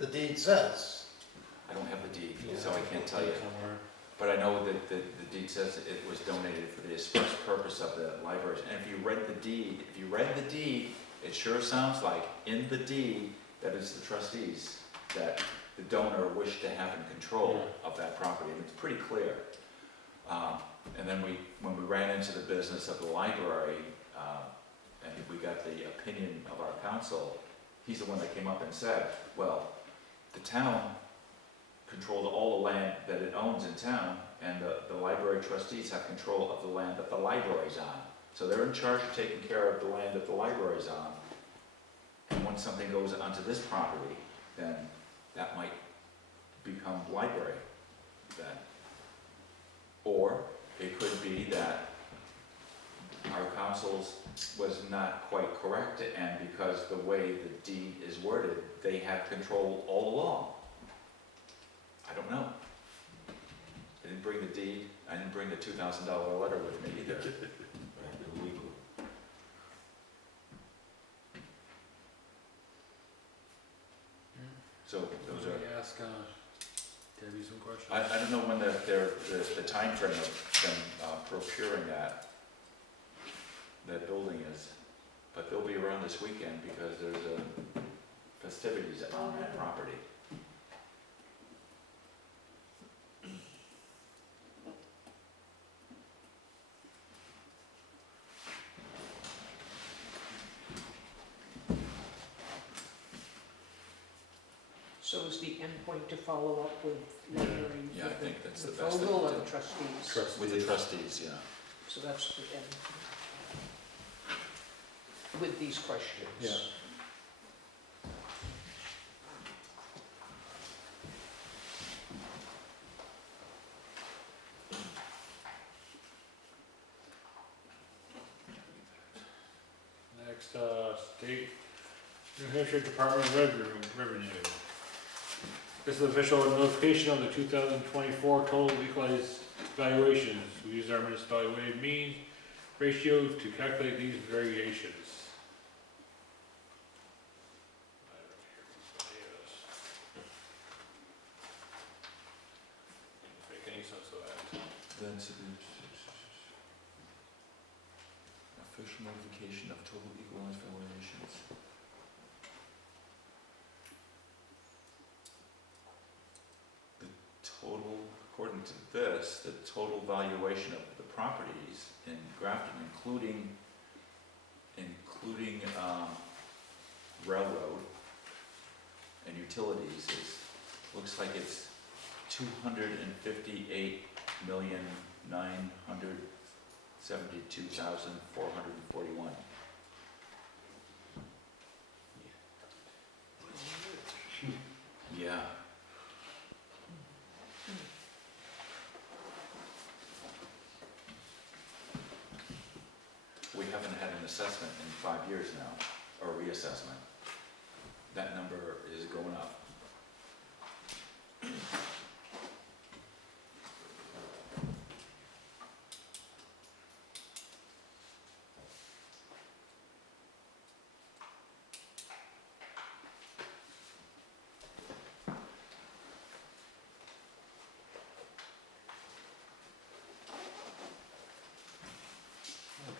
the deed says. I don't have the deed, Yeah, so I can't tell you. somewhere. But I know that the deed says it was donated for the express purpose of the library. And if you read the deed, it sure sounds like in the deed that it's the trustees, that the donor wished to have in control of that property, and it's pretty clear. And then when we ran into the business of the library, and we got the opinion of our counsel, he's the one that came up and said, well, the town controls all the land that it owns in town, and the library trustees have control of the land that the library's on. So they're in charge of taking care of the land that the library's on. And when something goes onto this property, then that might become library then. Or it could be that our council's was not quite correct, and because the way the deed is worded, they had control all along. I don't know. I didn't bring the deed, I didn't bring the $2,000 letter with me either. So those are, Ask Debbie some questions. I don't know when the time frame of them procuring that building is, but they'll be around this weekend because there's festivities on that property. So is the endpoint to follow up with library? Yeah, I think that's the with best thing Vogel to or do. the trustees? With the trustees, yeah. So that's the end. With these questions? Yeah. Next, State New Hampshire Department of Revenue. This is official notification of the 2024 total equalized valuations. We use our municipality weighted mean ratio to calculate these variations. Doesn't make any sense of that. That's official notification of total equalized valuations. The total, according to this, the total valuation of the properties in Grafton, including railroad and utilities, looks like it's 258,972,441. Yeah. We haven't had an assessment in 5 years now, or reassessment. That number is going up.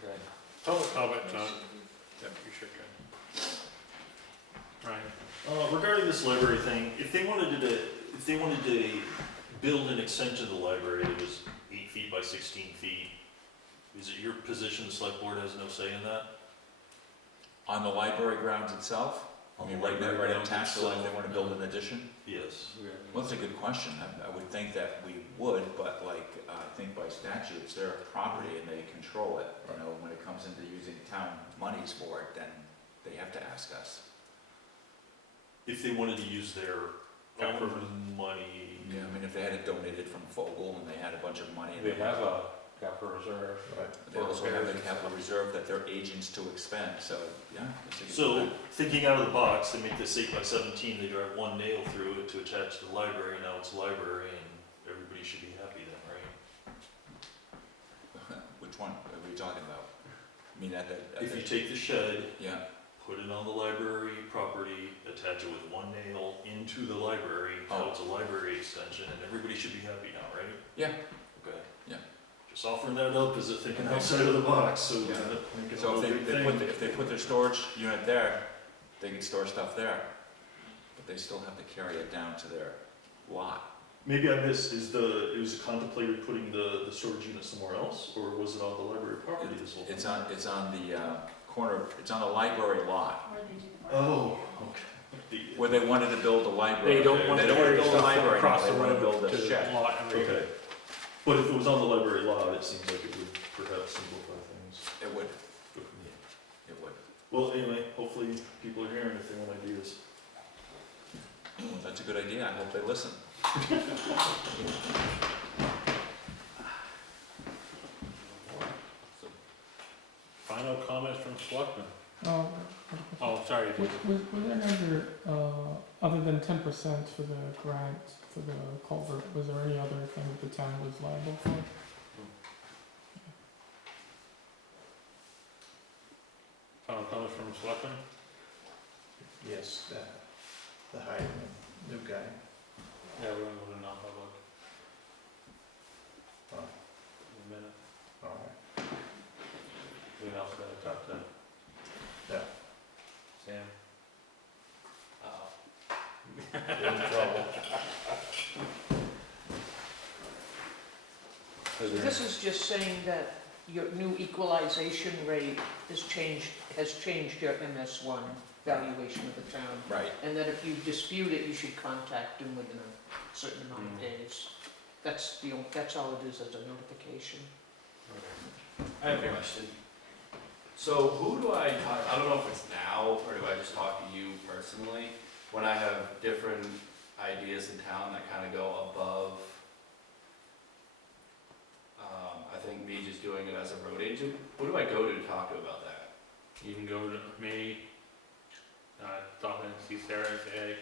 Okay. Public comment, John. Yep, you sure can. Ryan? Regarding this library thing, if they wanted to build an extension of the library that was 8 feet by 16 feet, is it your position the select board has no say in that? On the library grounds itself? I mean, right attached to it, if they want to build an addition? Yes. Well, that's a good question. I would think that we would, but like, I think by statute, it's their property and they control it. You know, when it comes into using town monies for it, then they have to ask us. If they wanted to use their own money. Yeah, I mean, if they had it donated from Vogel and they had a bunch of money. They have a capital reserve. They also have a capital reserve that they're agents to expend, so, yeah. that's a good So, point. thinking out of the box, they make this 8 by 17, they drive one nail through it to attach to the library, and now it's a library, and everybody should be happy then, right? Which one are we talking about? I mean, at the. If you take the shed, Yeah, put it on the library property, attach it with one nail into the library, so Oh. it's a library extension, and everybody should be happy now, right? Yeah. Okay. Yeah. Just offering that up as a thinking outside of the box, so we're Yeah. not making a So little big thing. if they put their storage unit there, they can store stuff there. But they still have to carry it down to their lot. Maybe I missed, is it contemplated putting the storage unit somewhere else, or was it on the library property this whole time? It's on the corner, it's on the library lot, Oh, okay. where they wanted to build a library. They don't want They to don't wanna carry build a stuff library, across they the wanna road build to a the shed. lot and everything. Okay. But if it was on the library lot, it seems like it would perhaps simplify things. It would, it would. Well, anyway, hopefully people are hearing if they want ideas. Well, that's a good idea, I hope they listen. Final comments from Selectmen? Oh, Oh, sorry. was there another, other than 10% for the grant for the culvert, was there any other thing that the town was liable for? Final comments from Selectmen? Yes, the hiring new guy. Yeah, we're gonna go to non-public. Oh. In a minute. All right. We also gotta talk to. Yeah. Sam. You're in trouble. This is just saying that your new equalization rate has changed your MS1 valuation of the town. Right. And that if you dispute it, you should contact them within a certain amount of days. That's all it is as a notification. I have a question. So who do I talk, I don't know if it's now, or do I just talk to you personally, when I have different ideas in town that kind of go above, I think me just doing it as a road agent? Who do I go to talk to about that? You can go to me, talk and see Sarah and say, hey,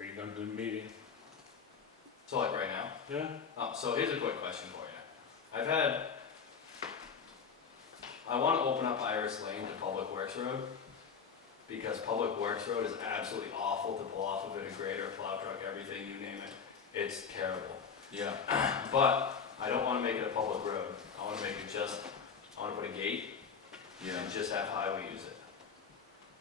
are you going to the meeting? So like right now? Yeah. So here's a quick question for you. I want to open up Iris Lane to Public Works Road, because Public Works Road is absolutely awful to pull off of in a grader, plow truck, everything, you name it. It's terrible. Yeah. But I don't want to make it a public road. I want to make it I want to put a gate Yeah. and just have highway use it.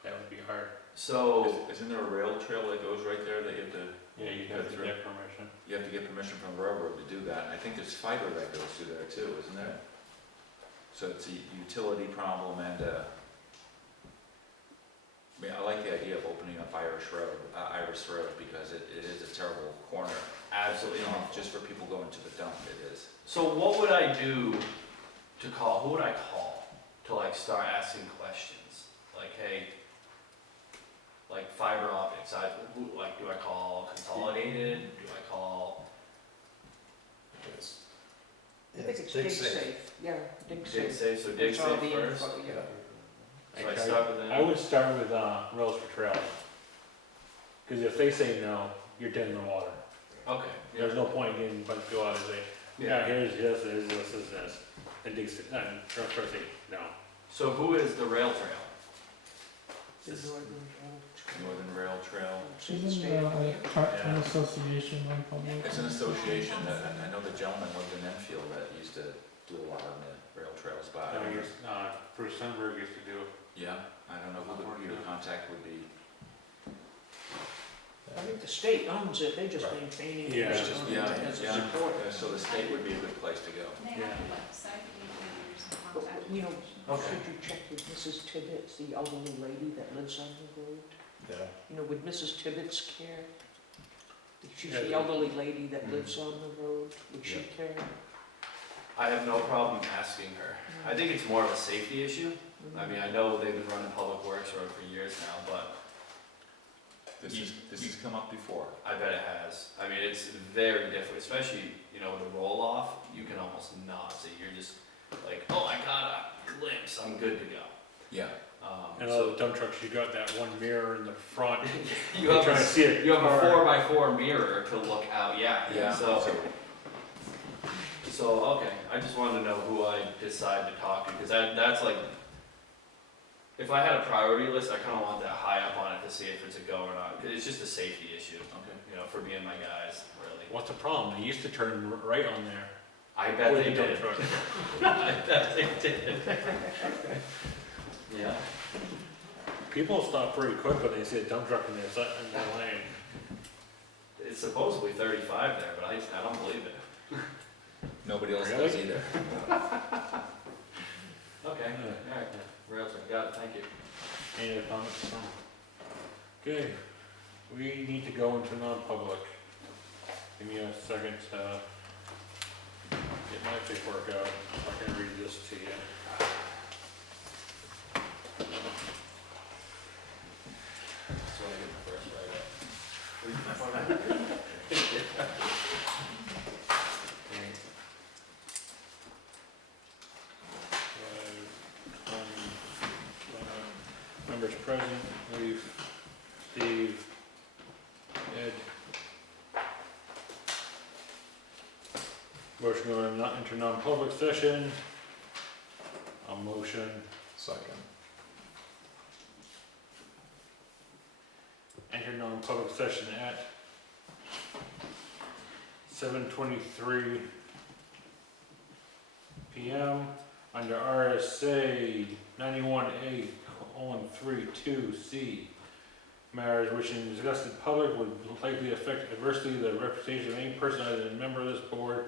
That would be hard. So, Isn't there a rail trail that goes right there that you have to, Yeah, you'd have to get permission. you have to get permission from the railroad to do that? I think there's fiber that goes through there too, isn't there? So it's a utility problem and, I mean, I like the idea of opening up Iris Road because it is a terrible corner. absolutely You know, not. just for people going to the dump, it is. So what would I do to call, who would I call to like start asking questions? Like, hey, like fiber optics, do I call Consolidated? Do I call I think it's dig safe. Yeah, dig safe. DigSafe? So DigSafe That's all the first? info, yeah. So I start with them? I would start with, Rails for Trails. Cause if they say no, you're dead in the water. Okay, yeah. There's no point in, but go out and say, yeah, here's this, and dig, truck say, no. So who is the rail trail? The Northern Rail Trail. Isn't an association on public? It's an association that, I know the gentleman lived in Enfield that used to do a lot on the rail trails, but I don't know. Bruce Sundberg used to do. Yeah, I don't know who your contact would be. I think the state owns it, they just Right. maintain it. Yeah. as a- Yeah, as a yeah. support. So the state would be a good place to go. They have a website that you can use and But, contact. you know, Okay. should you check with Mrs. Tibbetts, the elderly lady that lives on the road? Yeah. You know, would Mrs. Tibbetts care? She's Yeah, the elderly lady that lives on the road, would she Yeah. care? I have no problem asking her. I think it's more of a safety issue. I mean, I know they've been running Public Works Road for years now, but This has come up before. I bet it has. I mean, it's very different, especially, you know, with the roll off, you can almost not see. You're just like, oh, I got a glimpse, I'm good to go. Yeah. And all the dump trucks, you got that one mirror in the front. You You're have trying to see it. You have a car. 4x4 mirror to look out, yeah. So, okay, I just wanted to know who I decide to talk to, because that's like, if I had a priority list, I kinda want that high up on it to see if it's a go or not, 'cause it's just a safety issue, Okay. you know, for me and my guys, really. What's the problem? They used to turn right on there. I bet With they the dump did. truck. I bet they did. Yeah. People stop pretty quick when they see a dump truck in their lane. It's supposedly 35 there, but I don't believe it. Nobody else Really? does either. Okay, Yeah. alright, Realtor, got it, thank you. Any other comments? Okay, we need to go into non-public. Give me a second to get my paperwork out, so I can read this to you. That's what I get my first write-up. Okay. Members present, Leaf, Steve, Ed. Motion going not into non-public session. A motion, Second. enter non-public session at 7:23 PM under RSA 91A:32C. Matters which in discussed in public would likely affect adversely the reputation of any person other than a member of this board,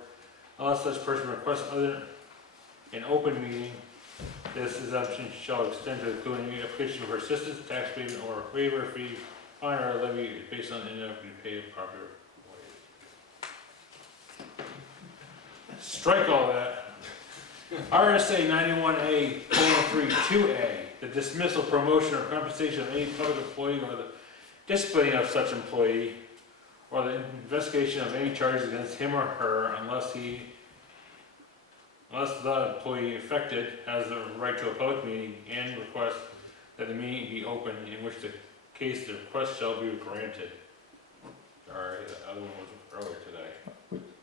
unless such person requests other an open meeting. This exemption shall extend to including any application for assistance, tax payment, or waiver fee, fine or levy based on inability to pay a proper way. Strike all that. RSA 91A:32A, the dismissal, promotion, or compensation of any public employee or the disciplining of such employee, or the investigation of any charges against him or her unless the employee affected has the right to a public meeting and request that the meeting be open, in which the case the request shall be granted. Sorry, the other one was earlier today.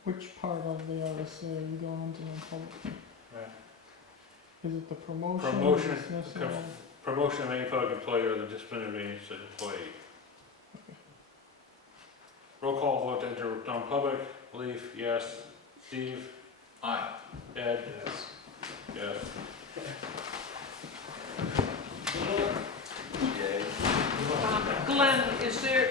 Which part of the RSA are you going into non-public? Is it the promotion? Promotion, dismissal? Promotion of any public employee or the discipline of any such employee. Roll call vote to enter non-public. Leaf, yes. Steve? Aye. Ed? Yes. Yes. Yay. Glenn, is there